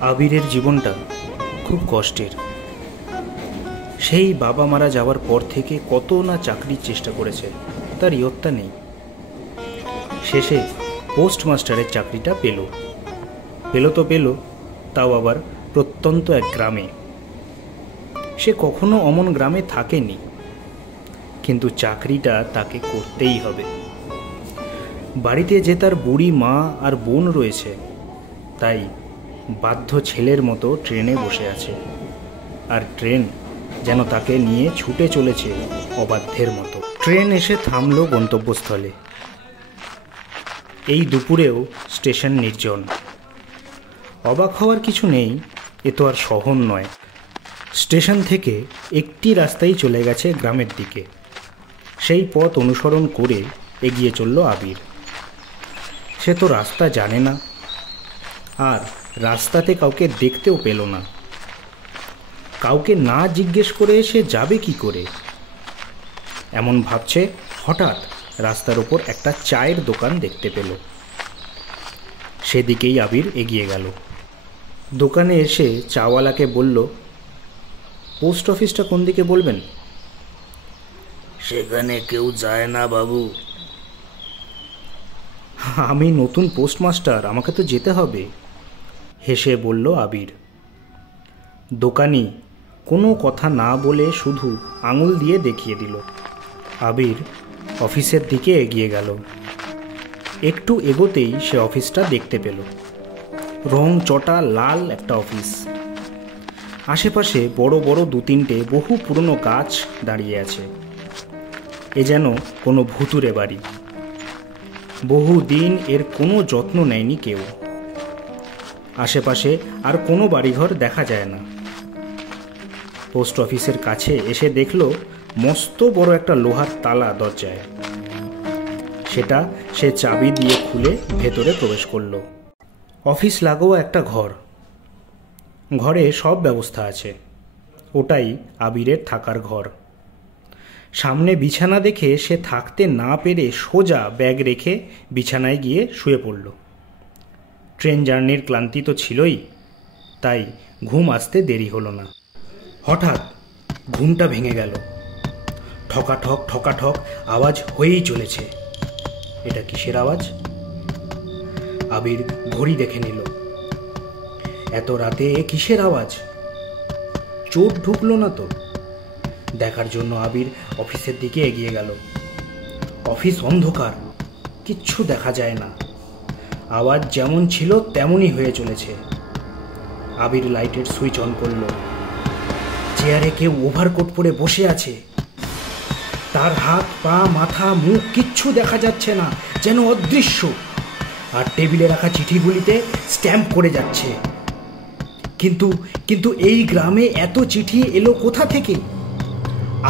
আবিরের জীবনটা খুব কষ্টের। সেই বাবা মারা যাওয়ার পর থেকে কত না চাকরির চেষ্টা করেছে, তার ইয়ত্তা নেই। শেষে পোস্টমাস্টারের চাকরিটা পেল তো পেল, তাও আবার প্রত্যন্ত এক গ্রামে। সে কখনো অমন গ্রামে থাকেনি, কিন্তু চাকরিটা তাকে করতেই হবে। বাড়িতে যে তার বুড়ি মা আর বোন রয়েছে, তাই বাধ্য ছেলের মতো ট্রেনে বসে আছে, আর ট্রেন যেন তাকে নিয়ে ছুটে চলেছে অবাধ্যের মতো। ট্রেন এসে থামল গন্তব্যস্থলে। এই দুপুরেও স্টেশন নির্জন। অবাক হওয়ার কিছু নেই, এ তো আর শহর নয়। স্টেশন থেকে একটি রাস্তাই চলে গেছে গ্রামের দিকে। সেই পথ অনুসরণ করে এগিয়ে চলল আবির। সে তো রাস্তা জানে না, আর রাস্তাতে কাউকে দেখতেও পেল না। কাউকে না জিজ্ঞেস করে সে যাবে কি করে, এমন ভাবছে, হঠাৎ রাস্তার ওপর একটা চায়ের দোকান দেখতে পেল। সেদিকেই আবির এগিয়ে গেল। দোকানে এসে চাওয়ালাকে বলল, পোস্ট অফিসটা কোন দিকে বলবেন? সেখানে কেউ যায় না বাবু। আমি নতুন পোস্টমাস্টার, আমাকে তো যেতে হবে, হেসে বলল আবির। দোকানি কোনো কথা না বলে শুধু আঙুল দিয়ে দেখিয়ে দিল। আবির অফিসের দিকে এগিয়ে গেল। একটু এগোতেই সে অফিসটা দেখতে পেল। রং চটা লাল একটা অফিস। আশেপাশে বড় বড় দু তিনটে বহু পুরনো গাছ দাঁড়িয়ে আছে। এ যেন কোনো ভুতুরে বাড়ি। বহুদিন এর কোনো যত্ন নেয়নি কেউ। আশেপাশে আর কোনো বাড়িঘর দেখা যায় না। পোস্ট অফিসের কাছে এসে দেখল মস্ত বড় একটা লোহার তালা দরজায়। সেটা সে চাবি দিয়ে খুলে ভেতরে প্রবেশ করল। অফিস লাগোয়া একটা ঘর। ঘরে সব ব্যবস্থা আছে। ওটাই আবিরের থাকার ঘর। সামনে বিছানা দেখে সে থাকতে না পেরে সোজা ব্যাগ রেখে বিছানায় গিয়ে শুয়ে পড়ল। ট্রেন জার্নির ক্লান্তি তো ছিলই, তাই ঘুম আসতে দেরি হলো না। হঠাৎ ঘুমটা ভেঙে গেল। ঠকাঠক ঠকাঠক আওয়াজ হয়েই চলেছে। এটা কিসের আওয়াজ? আবির ঘড়ি দেখে নিল। এত রাতে কিসের আওয়াজ? চোর ঢুকলো না তো? দেখার জন্য আবির অফিসের দিকে এগিয়ে গেল। অফিস অন্ধকার, কিচ্ছু দেখা যায় না। আওয়াজ যেমন ছিল তেমনই হয়ে চলেছে। আবির লাইটের সুইচ অন করল। চেয়ারে কেউ ওভারকোট পরে বসে আছে। তার হাত পা মাথা মুখ কিচ্ছু দেখা যাচ্ছে না, যেন অদৃশ্য। আর টেবিলে রাখা চিঠিগুলিতে স্ট্যাম্প করে যাচ্ছে। কিন্তু এই গ্রামে এত চিঠি এলো কোথা থেকে?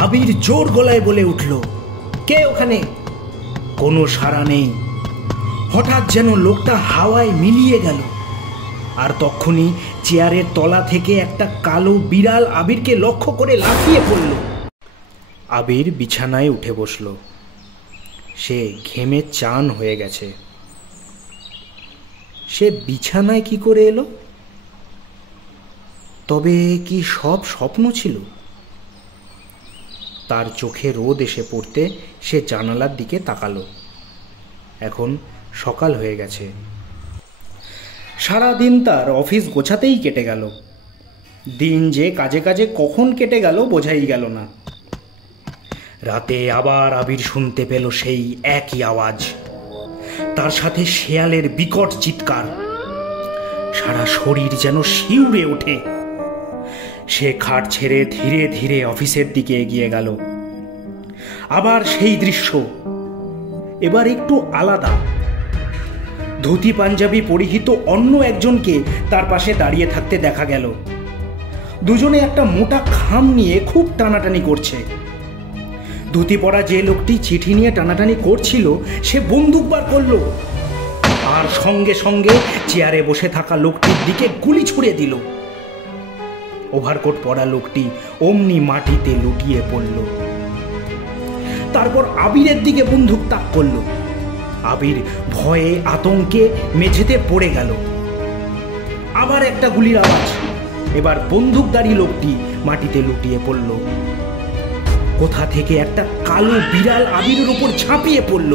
আবির জোর গলায় বলে উঠল, কে ওখানে? কোনো সাড়া নেই। হঠাৎ যেন লোকটা হাওয়ায় মিলিয়ে গেল, আর তখনই চেয়ারের তলা থেকে একটা কালো বিড়াল আবিরকে লক্ষ্য করে লাফিয়ে পড়ল। আবির বিছানায় উঠে বসল। সে ঘেমে চান হয়ে গেছে। সে বিছানায় কি করে এলো? তবে কি সব স্বপ্ন ছিল? তার চোখে রোদ এসে পড়তে সে জানালার দিকে তাকালো। এখন সকাল হয়ে গেছে। সারাদিন তার অফিস গোছাতেই কেটে গেল। দিন যে কাজে কাজে কখন কেটে গেল বোঝাই গেল না। রাতে আবার আবির শুনতে পেল সেই একই আওয়াজ, তার সাথে শেয়ালের বিকট চিৎকার। সারা শরীর যেন শিউরে ওঠে। সে খাট ছেড়ে ধীরে ধীরে অফিসের দিকে এগিয়ে গেল। আবার সেই দৃশ্য, এবার একটু আলাদা। ধুতি পাঞ্জাবি পরিহিত অন্য একজনকে তার পাশে দাঁড়িয়ে থাকতে দেখা গেল। দুজনে একটা মোটা খাম নিয়ে খুব টানাটানি করছে। ধুতি পরা যে লোকটি চিঠি নিয়ে টানাটানি করছিল সে বন্দুক বার করল, আর সঙ্গে সঙ্গে চেয়ারে বসে থাকা লোকটির দিকে গুলি ছুড়ে দিল। ওভারকোট পরা লোকটি অমনি মাটিতে লুটিয়ে পড়ল। তারপর আবিরের দিকে বন্দুক তাক করল। আবির ভয়ে আতঙ্কে মেঝেতে পড়ে গেল। আবার একটা গুলির আওয়াজ। এবার বন্দুকধারী লোকটি মাটিতে লুটিয়ে পড়ল। কোথা থেকে একটা কালো বিড়াল আবিরের ওপর ঝাঁপিয়ে পড়ল।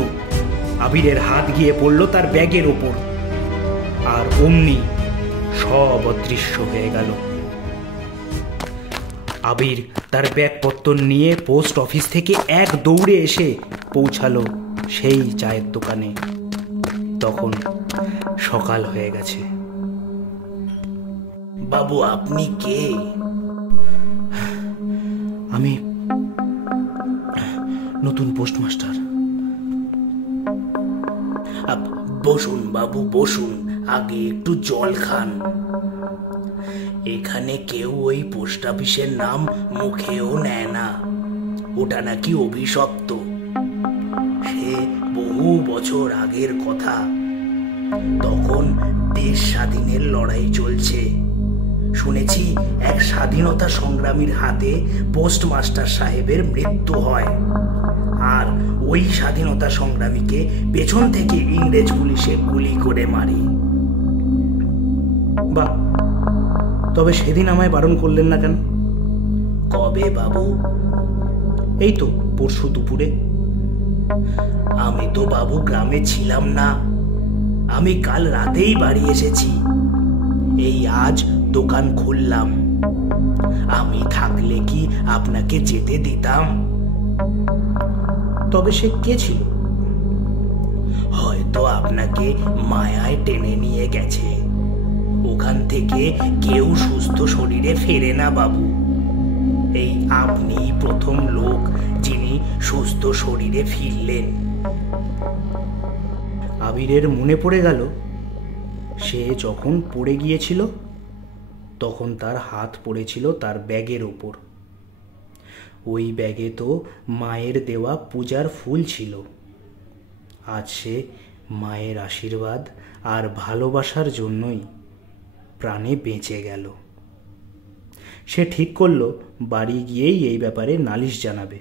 আবিরের হাত গিয়ে পড়ল তার ব্যাগের ওপর, আর অমনি সব অদৃশ্য হয়ে গেল। আবির তার ব্যাগপত্র নিয়ে পোস্ট অফিস থেকে এক দৌড়ে এসে পৌঁছালো সেই চায়ের দোকানে। তখন সকাল হয়ে গেছে। বাবু, আপনি কে? আমি নতুন পোস্টমাস্টার। বসুন বাবু, বসুন। আগে একটু জল খান। এখানে কেউ ওই পোস্ট অফিসের নাম মুখেও নেয় না। ওটা নাকি অভিশপ্ত। সে বহু বছর আগের কথা। তখন দেশ স্বাধীনের লড়াই চলছে। শুনেছি এক স্বাধীনতা সংগ্রামীর হাতে পোস্টমাস্টার সাহেবের মৃত্যু হয়, আর ওই স্বাধীনতা সংগ্রামীকে পেছন থেকে ইংরেজ পুলিশে গুলি করে মারে। বাহ, তবে সেদিন আমায় বারণ করলেন না কেন? কবে বাবু? এই তো পরশু দুপুরে। আমি তো বাবু গ্রামে ছিলাম না। আমি কাল রাতেই বাড়ি এসেছি। এই আজ দোকান খুললাম। আমি থাকলে কি আপনাকে যেতে দিতাম? তবে সে কে ছিল? হয়তো আপনাকে মায়ায় টেনে নিয়ে গেছে। ওখান থেকে কেউ সুস্থ শরীরে ফেরে না বাবু। এই আপনি প্রথম লোক যিনি সুস্থ শরীরে ফিরলেন। আবিরের মনে পড়ে গেল, সে যখন পড়ে গিয়েছিল তখন তার হাত পড়েছিল তার ব্যাগের ওপর। ওই ব্যাগে তো মায়ের দেওয়া পূজার ফুল ছিল। আজ সে মায়ের আশীর্বাদ আর ভালোবাসার জন্যই প্রাণে বেঁচে গেল। সে ঠিক করলো বাড়ি গিয়েই এই ব্যাপারে নালিশ জানাবে।